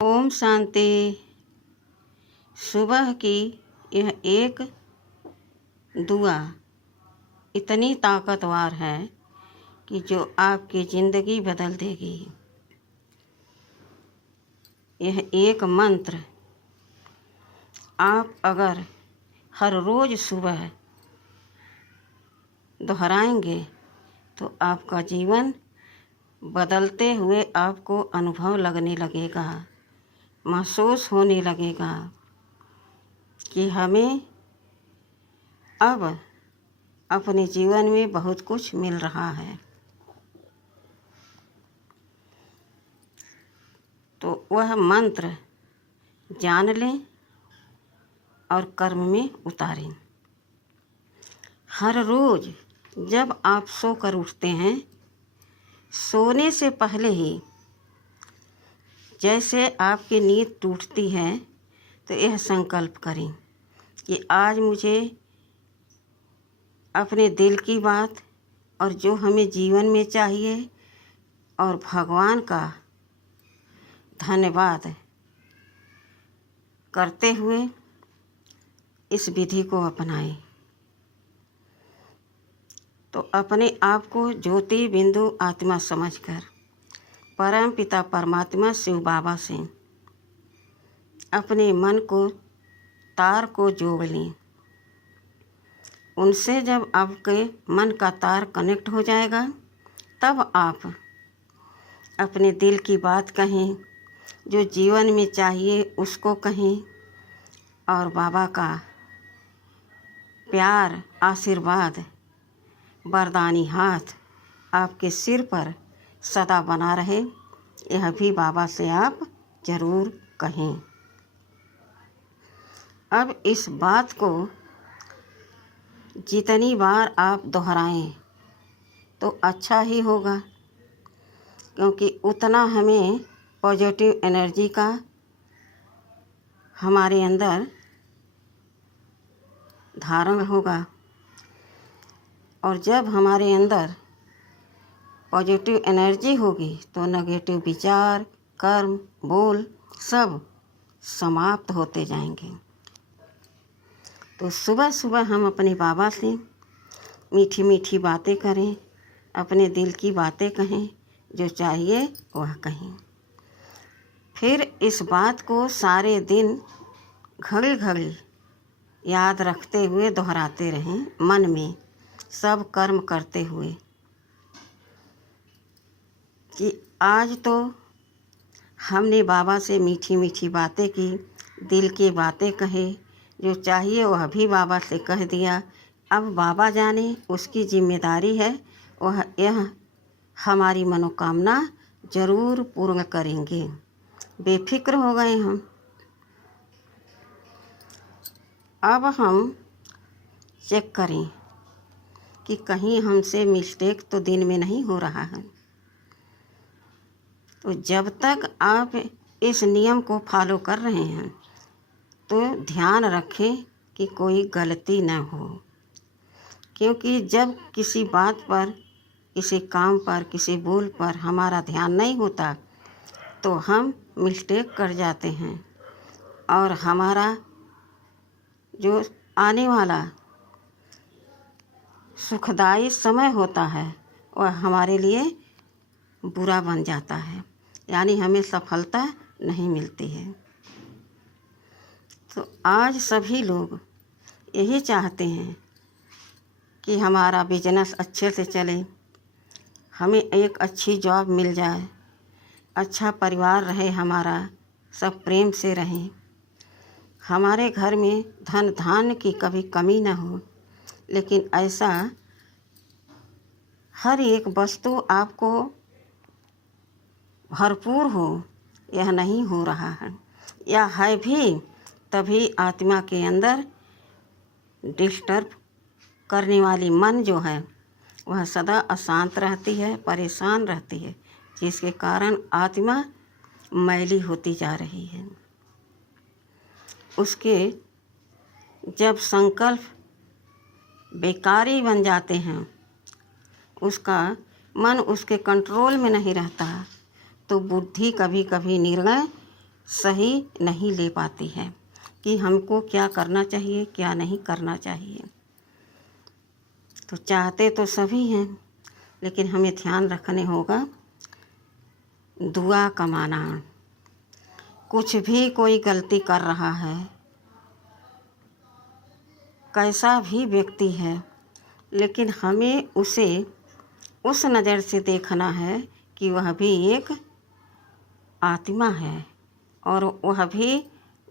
ओम शांति। सुबह की यह एक दुआ इतनी ताकतवर है कि जो आपकी ज़िंदगी बदल देगी। यह एक मंत्र आप अगर हर रोज़ सुबह दोहराएंगे तो आपका जीवन बदलते हुए आपको अनुभव लगने लगेगा, महसूस होने लगेगा कि हमें अब अपने जीवन में बहुत कुछ मिल रहा है। तो वह मंत्र जान लें और कर्म में उतारें। हर रोज़ जब आप सोकर उठते हैं, सोने से पहले ही जैसे आपकी नींद टूटती है तो यह संकल्प करें कि आज मुझे अपने दिल की बात और जो हमें जीवन में चाहिए और भगवान का धन्यवाद करते हुए इस विधि को अपनाएं। तो अपने आप को ज्योति बिंदु आत्मा समझकर परम पिता परमात्मा शिव बाबा से अपने मन को तार को जोड़ लें। उनसे जब आपके मन का तार कनेक्ट हो जाएगा तब आप अपने दिल की बात कहें, जो जीवन में चाहिए उसको कहें और बाबा का प्यार, आशीर्वाद, वरदानी हाथ आपके सिर पर सदा बना रहे, यह भी बाबा से आप ज़रूर कहें। अब इस बात को जितनी बार आप दोहराएं तो अच्छा ही होगा, क्योंकि उतना हमें पॉजिटिव एनर्जी का हमारे अंदर धारण होगा। और जब हमारे अंदर पॉजिटिव एनर्जी होगी तो नेगेटिव विचार, कर्म, बोल सब समाप्त होते जाएंगे। तो सुबह सुबह हम अपने बाबा से मीठी मीठी बातें करें, अपने दिल की बातें कहें, जो चाहिए वह कहें। फिर इस बात को सारे दिन घड़ी घड़ी याद रखते हुए दोहराते रहें, मन में सब कर्म करते हुए कि आज तो हमने बाबा से मीठी मीठी बातें की, दिल की बातें कहे, जो चाहिए वह भी बाबा से कह दिया। अब बाबा जाने, उसकी जिम्मेदारी है, वह यह हमारी मनोकामना ज़रूर पूर्ण करेंगे। बेफिक्र हो गए हम। अब हम चेक करें कि कहीं हमसे मिस्टेक तो दिन में नहीं हो रहा है। तो जब तक आप इस नियम को फॉलो कर रहे हैं तो ध्यान रखें कि कोई गलती न हो, क्योंकि जब किसी बात पर, किसी काम पर, किसी बोल पर हमारा ध्यान नहीं होता तो हम मिस्टेक कर जाते हैं और हमारा जो आने वाला सुखदायी समय होता है वह हमारे लिए बुरा बन जाता है, यानी हमें सफलता नहीं मिलती है। तो आज सभी लोग यही चाहते हैं कि हमारा बिजनेस अच्छे से चले, हमें एक अच्छी जॉब मिल जाए, अच्छा परिवार रहे हमारा, सब प्रेम से रहें, हमारे घर में धन धान्य की कभी कमी न हो। लेकिन ऐसा हर एक वस्तु आपको भरपूर हो, यह नहीं हो रहा है, या है भी तभी आत्मा के अंदर डिस्टर्ब करने वाली मन जो है वह सदा अशांत रहती है, परेशान रहती है, जिसके कारण आत्मा मैली होती जा रही है। उसके जब संकल्प बेकारी बन जाते हैं, उसका मन उसके कंट्रोल में नहीं रहता, तो बुद्धि कभी कभी निर्णय सही नहीं ले पाती है कि हमको क्या करना चाहिए, क्या नहीं करना चाहिए। तो चाहते तो सभी हैं, लेकिन हमें ध्यान रखने होगा दुआ कमाना। कुछ भी कोई गलती कर रहा है, कैसा भी व्यक्ति है, लेकिन हमें उसे उस नज़र से देखना है कि वह भी एक आत्मा है और वह भी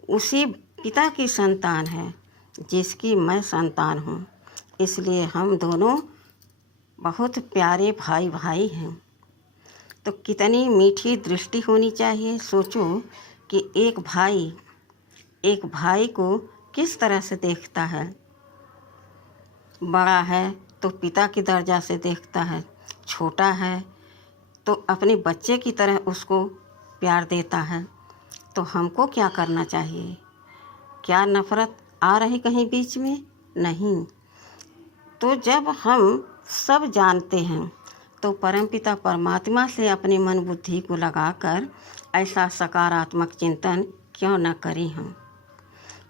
उसी पिता की संतान है जिसकी मैं संतान हूँ। इसलिए हम दोनों बहुत प्यारे भाई भाई हैं। तो कितनी मीठी दृष्टि होनी चाहिए। सोचो कि एक भाई को किस तरह से देखता है। बड़ा है तो पिता की दर्जा से देखता है, छोटा है तो अपने बच्चे की तरह उसको प्यार देता है। तो हमको क्या करना चाहिए? क्या नफ़रत आ रही कहीं बीच में? नहीं। तो जब हम सब जानते हैं तो परमपिता परमात्मा से अपने मन बुद्धि को लगाकर ऐसा सकारात्मक चिंतन क्यों न करें हम।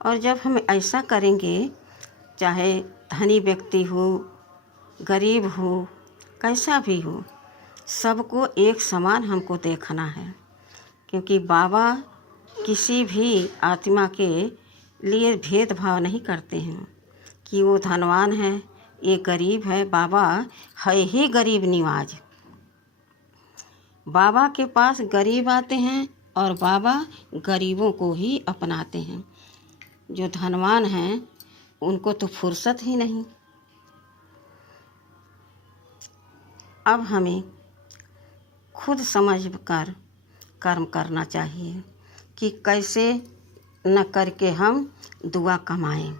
और जब हम ऐसा करेंगे, चाहे धनी व्यक्ति हो, गरीब हो, कैसा भी हो, सबको एक समान हमको देखना है। क्योंकि बाबा किसी भी आत्मा के लिए भेदभाव नहीं करते हैं कि वो धनवान है, ये गरीब है। बाबा है ही गरीब निवाज। बाबा के पास गरीब आते हैं और बाबा गरीबों को ही अपनाते हैं। जो धनवान हैं उनको तो फुर्सत ही नहीं। अब हमें खुद समझ कर कर्म करना चाहिए कि कैसे न करके हम दुआ कमाएं।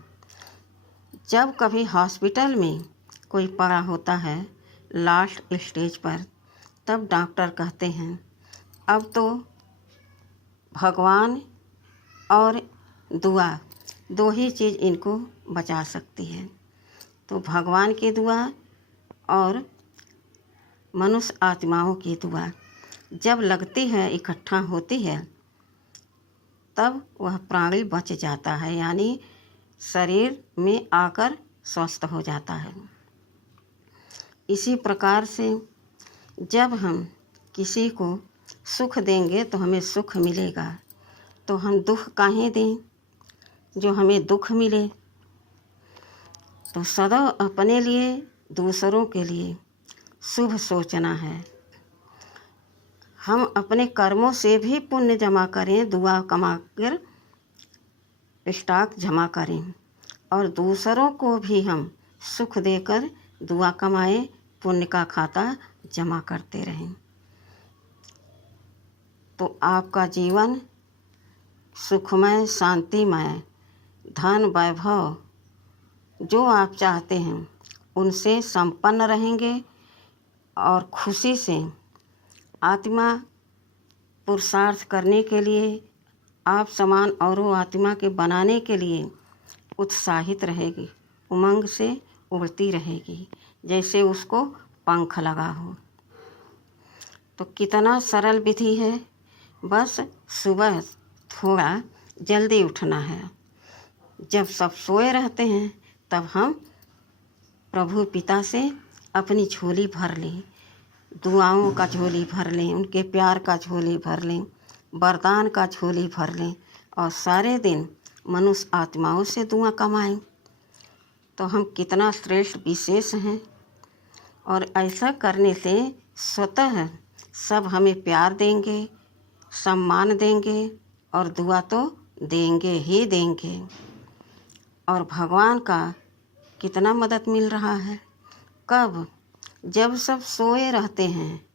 जब कभी हॉस्पिटल में कोई पड़ा होता है लास्ट स्टेज पर, तब डॉक्टर कहते हैं अब तो भगवान और दुआ दो ही चीज़ इनको बचा सकती है। तो भगवान की दुआ और मनुष्य आत्माओं की दुआ जब लगती है, इकट्ठा होती है, तब वह प्राणी बच जाता है, यानी शरीर में आकर स्वस्थ हो जाता है। इसी प्रकार से जब हम किसी को सुख देंगे तो हमें सुख मिलेगा। तो हम दुख काहे दें जो हमें दुख मिले। तो सदा अपने लिए, दूसरों के लिए शुभ सोचना है। हम अपने कर्मों से भी पुण्य जमा करें, दुआ कमा कर स्टॉक जमा करें और दूसरों को भी हम सुख देकर दुआ कमाएं, पुण्य का खाता जमा करते रहें। तो आपका जीवन सुखमय, शांतिमय, धन वैभव जो आप चाहते हैं उनसे संपन्न रहेंगे और खुशी से आत्मा पुरुषार्थ करने के लिए, आप समान औरों आत्मा के बनाने के लिए उत्साहित रहेगी, उमंग से उड़ती रहेगी जैसे उसको पंख लगा हो। तो कितना सरल विधि है। बस सुबह थोड़ा जल्दी उठना है। जब सब सोए रहते हैं तब हम प्रभु पिता से अपनी झोली भर लें, दुआओं का झोली भर लें, उनके प्यार का झोली भर लें, वरदान का झोली भर लें और सारे दिन मनुष्य आत्माओं से दुआ कमाएं। तो हम कितना श्रेष्ठ विशेष हैं। और ऐसा करने से स्वतः सब हमें प्यार देंगे, सम्मान देंगे और दुआ तो देंगे ही देंगे। और भगवान का कितना मदद मिल रहा है। कब? जब सब सोए रहते हैं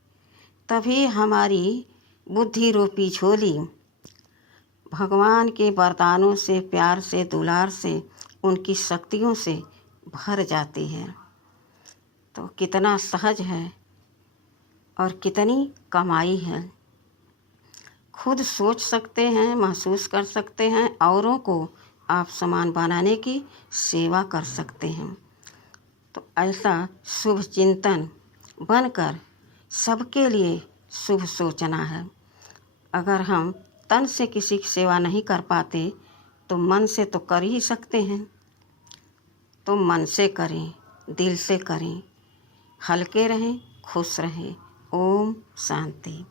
तभी हमारी बुद्धि रूपी झोली भगवान के वरदानों से, प्यार से, दुलार से, उनकी शक्तियों से भर जाती है। तो कितना सहज है और कितनी कमाई है। खुद सोच सकते हैं, महसूस कर सकते हैं, औरों को आप समान बनाने की सेवा कर सकते हैं। तो ऐसा शुभ चिंतन बनकर सबके लिए शुभ सोचना है। अगर हम तन से किसी की सेवा नहीं कर पाते तो मन से तो कर ही सकते हैं। तो मन से करें, दिल से करें, हल्के रहें, खुश रहें। ओम शांति।